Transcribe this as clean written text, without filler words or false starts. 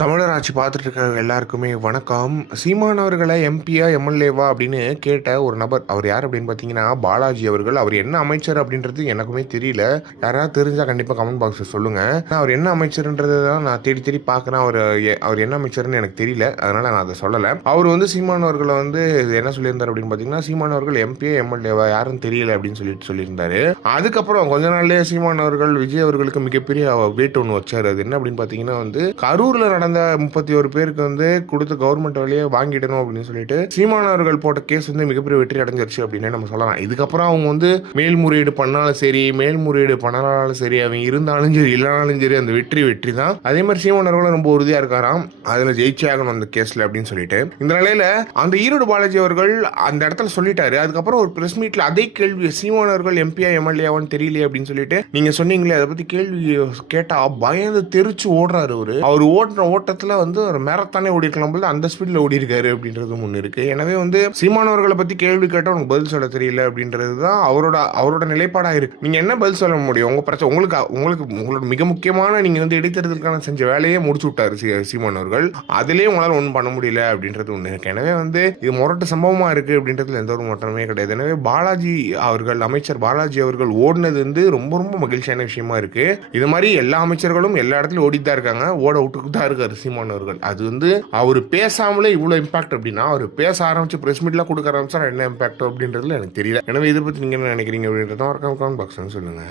தமிழர் ஆட்சி பார்த்துட்டு இருக்க எல்லாருக்குமே வணக்கம். சீமான் அவர்களை எம்பியா எம்எல்ஏவா அப்படின்னு கேட்ட ஒரு நபர், அவர் யார் அப்படின்னு பார்த்தீங்கன்னா பாலாஜி அவர்கள். அவர் என்ன அமைச்சர் அப்படின்றது எனக்குமே தெரியல. யாராவது தெரிஞ்சா கண்டிப்பாக கமெண்ட் பாக்ஸில் சொல்லுங்க. அவர் என்ன அமைச்சர்ன்றதை தான் நான் தேடி தேடி பார்க்குறேன். அவர் என்ன அமைச்சர்னு எனக்கு தெரியல, அதனால நான் அதை சொல்லலை. அவர் சீமான் அவர்களை என்ன சொல்லியிருந்தார் அப்படின்னு பார்த்தீங்கன்னா, சீமான் அவர்கள் எம்பியா எம்எல்ஏவா யாரும் தெரியல அப்படின்னு சொல்லியிருந்தாரு. அதுக்கப்புறம் கொஞ்ச நாள்லயே சீமான் அவர்கள் விஜய் அவர்களுக்கு மிகப்பெரிய வேட் ஒன்று வச்சார். அது என்ன அப்படின்னு பார்த்தீங்கன்னா கரூர்ல நடந்த 31 பேருக்கு கொடுத்த கவர்மெண்ட் வேலையை வாங்கிடணும் அப்படின்னு சொல்லிட்டு சீமான் அவர்கள் போட்ட கேஸ் மிகப்பெரிய வெற்றி அடைஞ்சிருச்சு அப்படின்னு நம்ம சொல்லலாம். இதுக்கப்புறம் அவங்க மேல்முறையீடு பண்ணாலும் சரி, மேல்முறையீடு பண்ணாலும் சரி, அவங்க இருந்தாலும் சரி இல்லைனாலும் சரி, அந்த வெற்றி தான். அதே மாதிரி சீமான் அவர்களும் ரொம்ப உறுதியா இருக்காராம், அதுல ஜெயிச்சே ஆகணும் அந்த கேஸ்ல அப்படின்னு சொல்லிட்டு. இந்த நிலையில அந்த ஈரோடு பாலாஜி அவர்கள் அந்த இடத்துல சொல்லிட்டாரு. அதுக்கப்புறம் ஒரு பிரஸ் மீட்ல அதே கேள்வி, சீமான் அவர்கள் எம்பியா எம்எல்ஏவான்னு தெரியல அப்படின்னு சொல்லிட்டு நீங்க சொன்னீங்களே, அதை பத்தி கேள்வி கேட்டா பயந்து தெரிச்சு ஓடுறாரு. அவர் ஓடுற ஓட்டத்துல ஒரு மேரத்தானே ஓடி இருக்கலாம் போது அந்த ஸ்பீட்ல ஓடி இருக்காரு அப்படின்றது ஒண்ணு இருக்கு. எனவே சீமானவர்களை பத்தி கேள்வி கேட்டா உனக்கு பதில் சொல்ல தெரியல அப்படின்றது தான் அவரோட நிலைப்பாடா இருக்கு. நீங்க என்ன பதில் சொல்ல முடியும்? உங்க பிரச்சனை உங்களோட மிக முக்கியமான நீங்க இடைத்தேர்தலுக்கான செஞ்ச வேலையே முடிச்சு விட்டாரு சீமானவர்கள். அதுலயே உங்களால ஒன்றும் பண்ண முடியல அப்படின்றது ஒண்ணு இருக்கு. எனவே இது முரட்டு சம்பவமா இருக்கு அப்படின்றதுல எந்த ஒரு மாற்றமே கிடையாது. எனவே அமைச்சர் பாலாஜி அவர்கள் ஓடினது ரொம்ப ரொம்ப மகிழ்ச்சியான விஷயமா இருக்கு. இது மாதிரி எல்லா அமைச்சர்களும் எல்லா இடத்துலயும் ஓடிட்டு தான் இருக்காங்க, ஓட விட்டுக்கு தான் இருக்காரு சீமான் அவர்கள். அது அவர் பேசாமலே இவ்வளவு இம்பாக்ட் அப்படின்னா, அவர் பேச ஆரம்பிச்சு பிரஸ் மீட்லாம் கொடுக்க ஆரம்பிச்சா என்ன இம்பாக்ட் அப்படின்றதுல எனக்கு தெரியல. எனவே இதை பத்தி நீங்க என்ன நினைக்கிறீங்க அப்படின்றத கமெண்ட் பாக்ஸ்ல சொல்லுங்க.